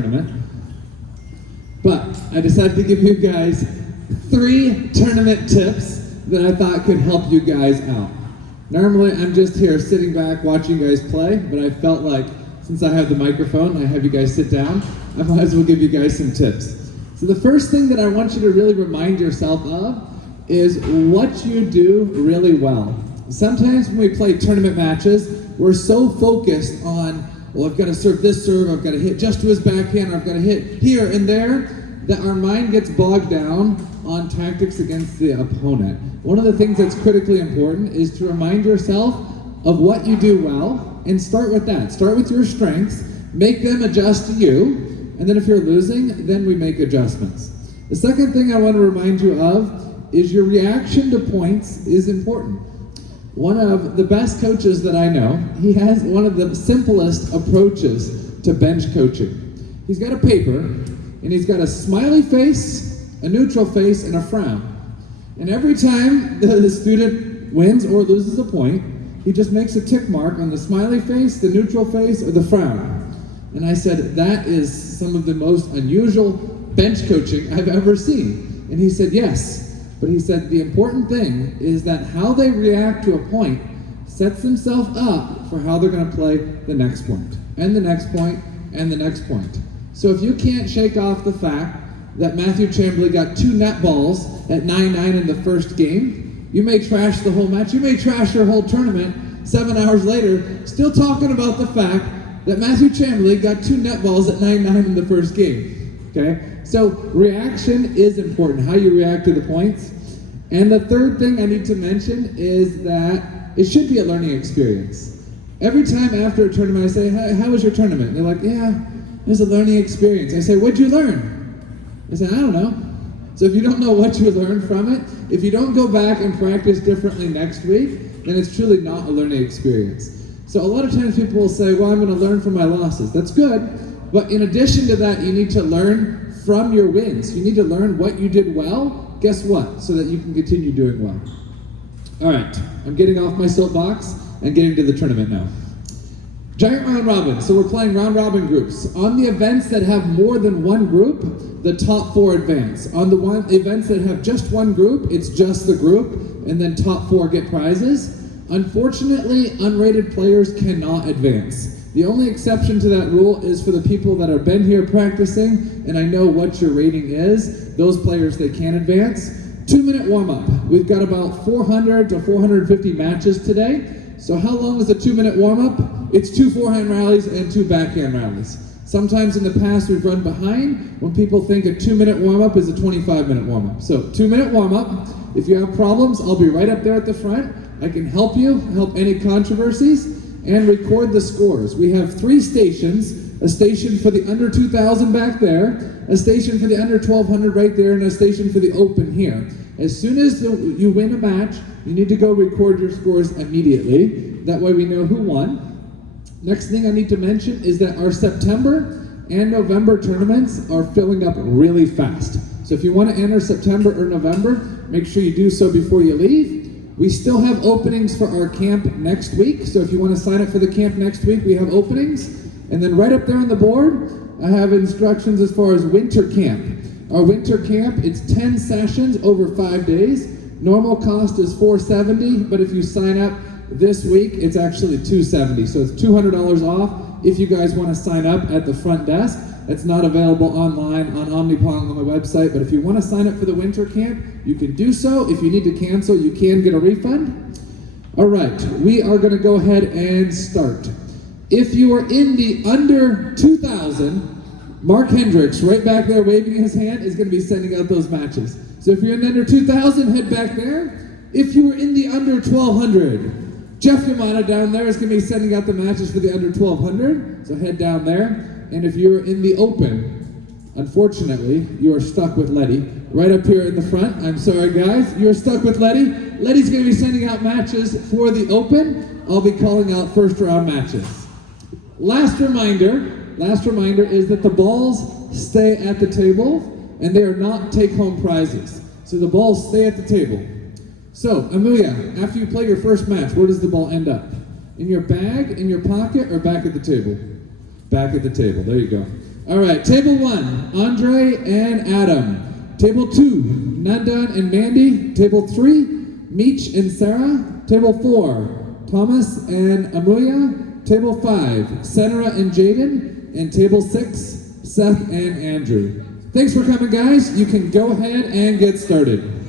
tournament. But I decided to give you guys 3 tournament tips that I thought could help you guys out. Normally I'm just here sitting back watching you guys play, but I felt like since I have the microphone, I have you guys sit down, I might as well give you guys some tips. So the first thing that I want you to really remind yourself of is what you do really well. Sometimes when we play tournament matches, we're so focused on, well, I've got to serve this serve, I've got to hit just to his backhand, or I've got to hit here and there, that our mind gets bogged down on tactics against the opponent. One of the things that's critically important is to remind yourself of what you do well, and start with that. Start with your strengths, make them adjust to you, and then if you're losing, then we make adjustments. The second thing I want to remind you of is your reaction to points is important. One of the best coaches that I know, he has one of the simplest approaches to bench coaching. He's got a paper, and he's got a smiley face, a neutral face, and a frown. And every time the student wins or loses a point, he just makes a tick mark on the smiley face, the neutral face, or the frown. And I said, that is some of the most unusual bench coaching I've ever seen. And he said, yes. But he said the important thing is that how they react to a point sets themselves up for how they're going to play the next point, and the next point, and the next point. So if you can't shake off the fact that Matthew Chamberlain got 2 net balls at 9-9 in the first game, you may trash the whole match, you may trash your whole tournament 7 hours later, still talking about the fact that Matthew Chamberlain got 2 net balls at 9-9 in the first game. Okay? So reaction is important, how you react to the points. And the third thing I need to mention is that it should be a learning experience. Every time after a tournament I say, how was your tournament? And they're like, yeah, it was a learning experience. I say, what'd you learn? They say, I don't know. So if you don't know what you learned from it, if you don't go back and practice differently next week, then it's truly not a learning experience. So a lot of times people will say, well, I'm going to learn from my losses. That's good. But in addition to that, you need to learn from your wins. You need to learn what you did well. Guess what? So that you can continue doing well. All right, I'm getting off my soapbox and getting to the tournament now. Giant round robin. So we're playing round robin groups. On the events that have more than one group, the top 4 advance. On the events that have just one group, it's just the group, and then top 4 get prizes. Unfortunately, unrated players cannot advance. The only exception to that rule is for the people that have been here practicing, and I know what your rating is. Those players, they can advance. 2-minute warm-up. We've got about 400 to 450 matches today. So how long is a 2-minute warm-up? It's 2 forehand rallies and 2 backhand rallies. Sometimes in the past we've run behind when people think a 2-minute warm-up is a 25-minute warm-up. So 2-minute warm-up. If you have problems, I'll be right up there at the front. I can help you, help any controversies, and record the scores. We have 3 stations, a station for the under 2,000 back there, a station for the under 1,200 right there, and a station for the open here. As soon as you win a match, you need to go record your scores immediately. That way we know who won. Next thing I need to mention is that our September and November tournaments are filling up really fast. So if you want to enter September or November, make sure you do so before you leave. We still have openings for our camp next week, so if you want to sign up for the camp next week, we have openings. And then right up there on the board, I have instructions as far as winter camp. Our winter camp, it's 10 sessions over 5 days. Normal cost is $470, but if you sign up this week, it's actually $270. So it's $200 off if you guys want to sign up at the front desk. It's not available online on Omnipong on the website, but if you want to sign up for the winter camp, you can do so. If you need to cancel, you can get a refund. All right, we are going to go ahead and start. If you are in the under 2,000, Mark Hendricks, right back there waving his hand, is going to be sending out those matches. So if you're in under 2,000, head back there. If you are in the under 1,200, Jeff Yamada down there is going to be sending out the matches for the under 1,200, so head down there. And if you're in the open, unfortunately, you are stuck with Letty. Right up here in the front, I'm sorry guys, you're stuck with Letty. Letty's going to be sending out matches for the open. I'll be calling out first round matches. Last reminder is that the balls stay at the table and they are not take-home prizes. So the balls stay at the table. So, Amelia, after you play your first match, where does the ball end up? In your bag, in your pocket, or back at the table? Back at the table, there you go. All right, table 1, Andre and Adam. Table 2, Nandan and Mandy. Table 3, Meech and Sarah. Table 4, Thomas and Amuya. Table 5, Senra and Jaden. And table 6, Seth and Andrew. Thanks for coming, guys. You can go ahead and get started.